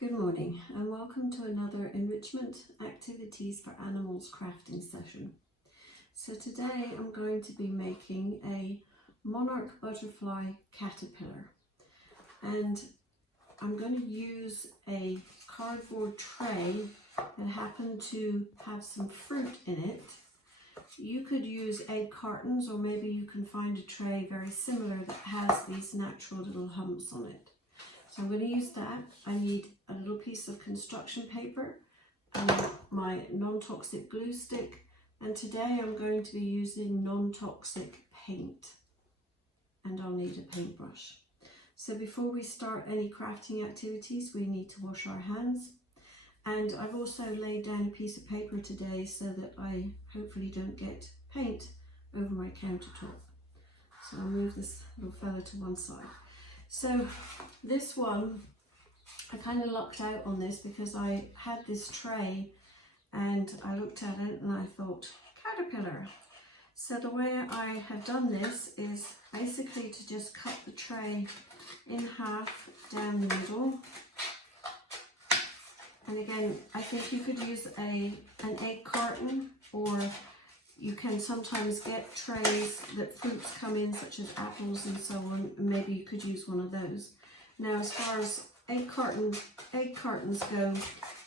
Good morning and welcome to another Enrichment Activities for Animals crafting session. So today I'm going to be making a monarch butterfly caterpillar, and I'm going to use a cardboard tray that happened to have some fruit in it. You could use egg cartons, or maybe you can find a tray very similar that has these natural little humps on it. So I'm going to use that. I need a little piece of construction paper and my non-toxic glue stick, and today I'm going to be using non-toxic paint, and I'll need a paintbrush. So before we start any crafting activities, we need to wash our hands, and I've also laid down a piece of paper today so that I hopefully don't get paint over my countertop. So I'll move this little fella to one side. So this one, I kind of lucked out on this because I had this tray and I looked at it and I thought, caterpillar. So the way I have done this is basically to just cut the tray in half down the middle. And again, I think you could use an egg carton, or you can sometimes get trays that fruits come in, such as apples and so on, and maybe you could use one of those. Now, as far as egg cartons go,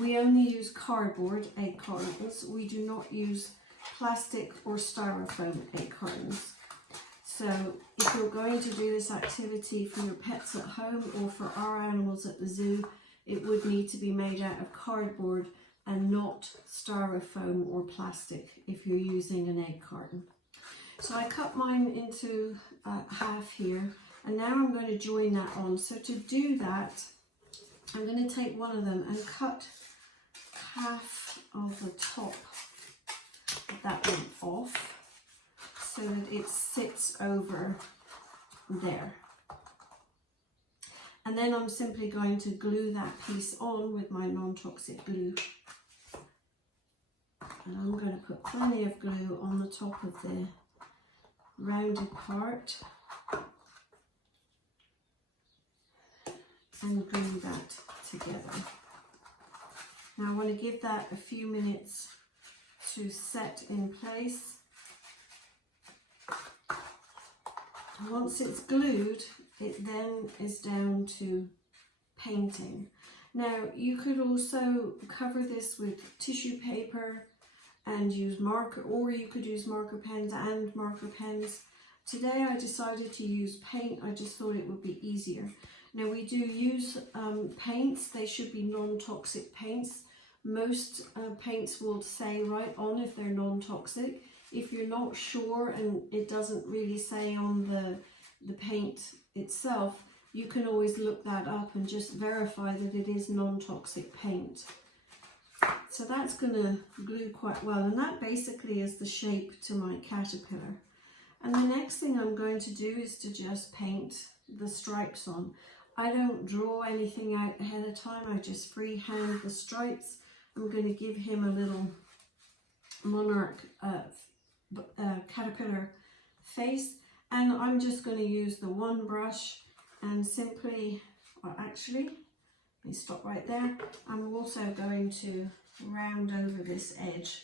we only use cardboard egg cartons. We do not use plastic or styrofoam egg cartons. So if you're going to do this activity for your pets at home or for our animals at the zoo, it would need to be made out of cardboard and not styrofoam or plastic if you're using an egg carton. So I cut mine into half here, and now I'm going to join that on. So to do that, I'm going to take one of them and cut half of the top of that one off so that it sits over there. And then I'm simply going to glue that piece on with my non-toxic glue. And I'm going to put plenty of glue on the top of the rounded part and glue that together. Now I want to give that a few minutes to set in place. And once it's glued, it then is down to painting. Now you could also cover this with tissue paper and use marker, or you could use marker pens and marker pens. Today I decided to use paint. I just thought it would be easier. Now we do use paints. They should be non-toxic paints. Most paints will say right on if they're non-toxic. If you're not sure and it doesn't really say on the paint itself, you can always look that up and just verify that it is non-toxic paint. So that's going to glue quite well, and that basically is the shape to my caterpillar. And the next thing I'm going to do is to just paint the stripes on. I don't draw anything out ahead of time, I just freehand the stripes. I'm going to give him a little monarch caterpillar face, and I'm just going to use the one brush and simply, well actually, let me stop right there. I'm also going to round over this edge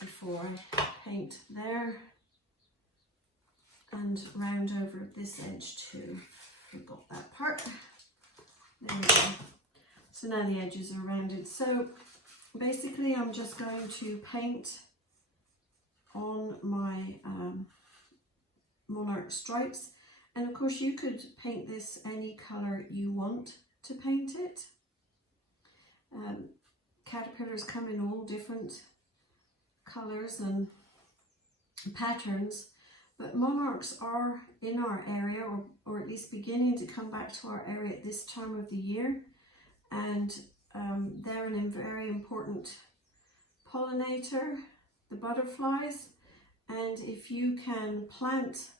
before I paint there, and round over this edge too. Forgot that part. There we go. So now the edges are rounded. So basically I'm just going to paint on my monarch stripes, and of course you could paint this any colour you want to paint it. Caterpillars come in all different colours and patterns, but monarchs are in our area, or at least beginning to come back to our area at this time of the year, and they're a very important pollinator, the butterflies. And if you can plant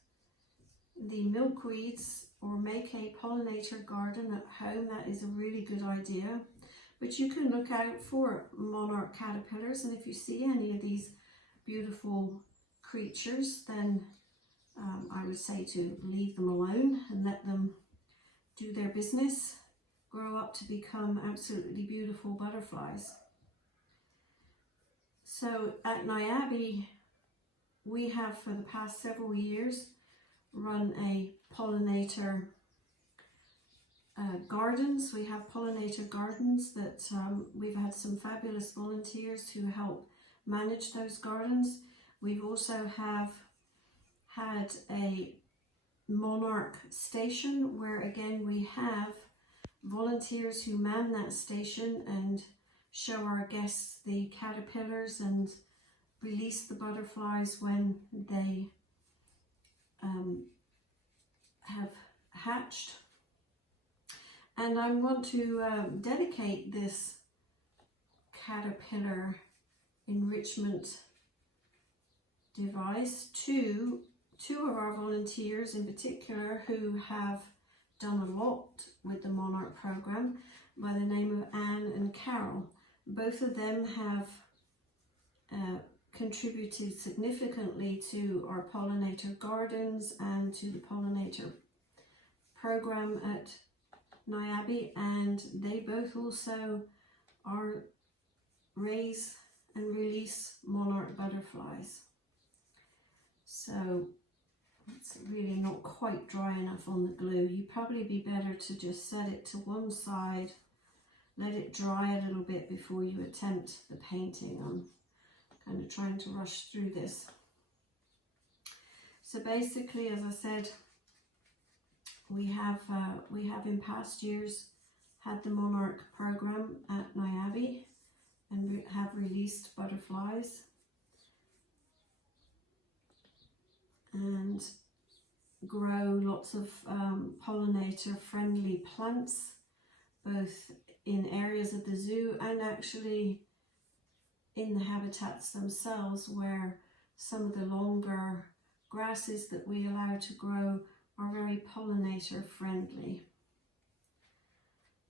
the milkweeds or make a pollinator garden at home, that is a really good idea. But you can look out for monarch caterpillars, and if you see any of these beautiful creatures, then I would say to leave them alone and let them do their business. grow up to become absolutely beautiful butterflies. So at Niabi, we have for the past several years run a pollinator gardens. We have pollinator gardens that we've had some fabulous volunteers who help manage those gardens. We've also have had a Monarch station where again we have volunteers who man that station and show our guests the caterpillars and release the butterflies when they have hatched. And I want to dedicate this caterpillar enrichment device to two of our volunteers in particular who have done a lot with the Monarch program by the name of Anne and Carol. Both of them have contributed significantly to our Pollinator Gardens and to the Pollinator program at Niabi, and they both also raise and release monarch butterflies. So it's really not quite dry enough on the glue. You'd probably be better to just set it to one side, let it dry a little bit before you attempt the painting. I'm kind of trying to rush through this. So basically, as I said, we have in past years had the Monarch program at Niabi and have released butterflies and grow lots of pollinator friendly plants, both in areas of the zoo and actually in the habitats themselves, where some of the longer grasses that we allow to grow are very pollinator friendly.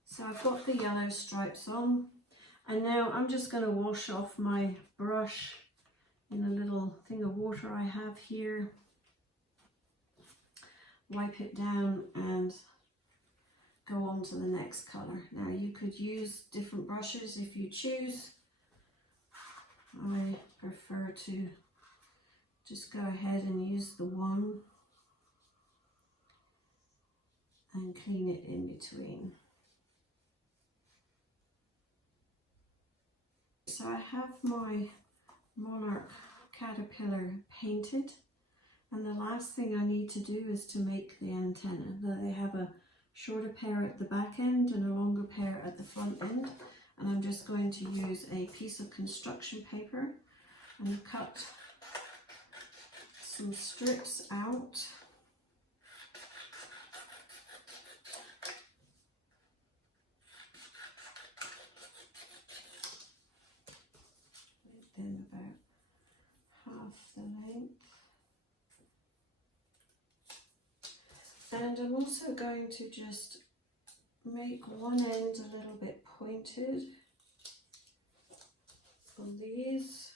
So I've got the yellow stripes on, and now I'm just going to wash off my brush in a little thing of water I have here. Wipe it down and go on to the next colour. Now you could use different brushes if you choose. I prefer to just go ahead and use the one and clean it in between. So I have my Monarch caterpillar painted, and the last thing I need to do is to make the antenna. They have a shorter pair at the back end and a longer pair at the front end, and I'm just going to use a piece of construction paper and cut some strips out. Then about half the length. And I'm also going to just make one end a little bit pointed on these.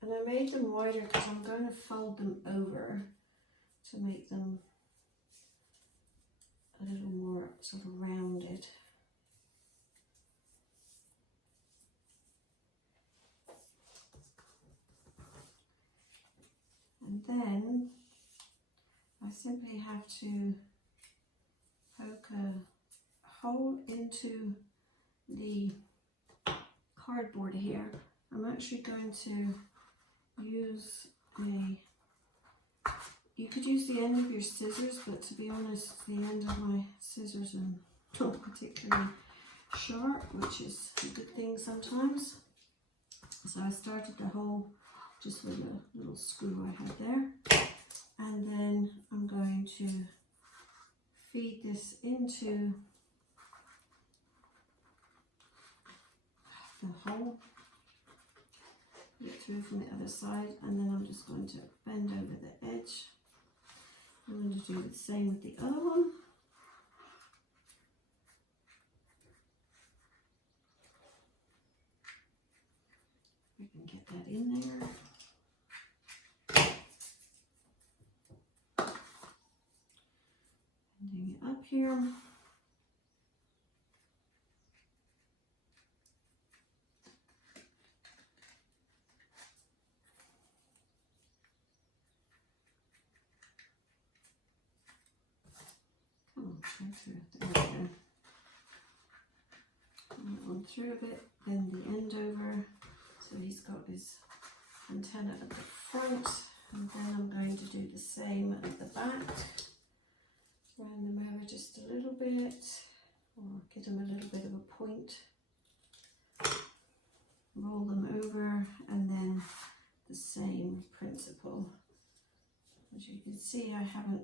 And I made them wider because I'm going to fold them over to make them a little more sort of rounded. And then I simply have to poke a hole into the cardboard here. I'm actually going to use you could use the end of your scissors, but to be honest, the end of my scissors are not particularly sharp, which is a good thing sometimes. So I started the hole just with a little screw I had there, and then I'm going to feed this into the hole, put it through from the other side, and then I'm just going to bend over the edge. I'm going to do the same with the other one. We can get that in there. Bending it up here. Come on, try through. There we go. Come on through a bit, bend the end over. So he's got his antenna at the front, and then I'm going to do the same at the back. Round them over just a little bit, or give them a little bit of a point. Roll them over, and then the same principle. As you can see, I haven't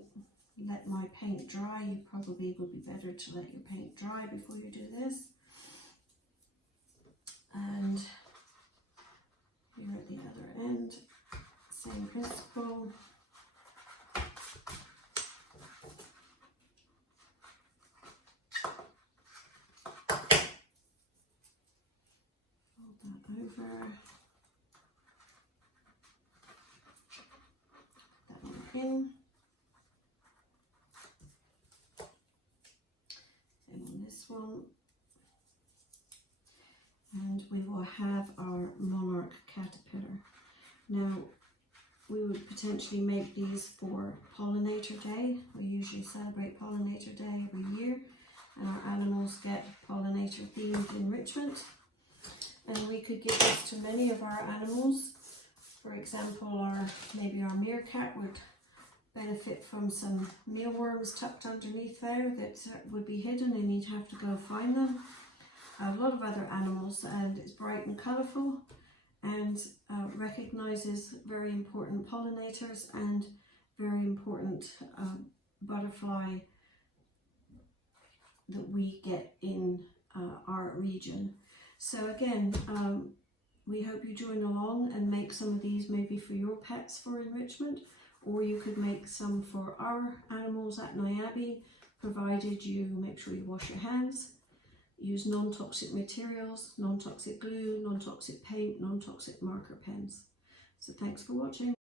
let my paint dry. You probably would be better to let your paint dry before you do this. And here at the other end, same principle. Fold that over. Put that one in. Same on this one. And we will have our Monarch caterpillar. Now, we would potentially make these for Pollinator Day. We usually celebrate Pollinator Day every year, and our animals get pollinator themed enrichment. And we could give this to many of our animals. For example, maybe our meerkat would benefit from some mealworms tucked underneath there that would be hidden and you'd have to go find them. A lot of other animals, and it's bright and colourful, and recognises very important pollinators and very important butterfly that we get in our region. So again, we hope you join along and make some of these maybe for your pets for enrichment, or you could make some for our animals at Niabi, provided you make sure you wash your hands. Use non-toxic materials, non-toxic glue, non-toxic paint, non-toxic marker pens. So thanks for watching.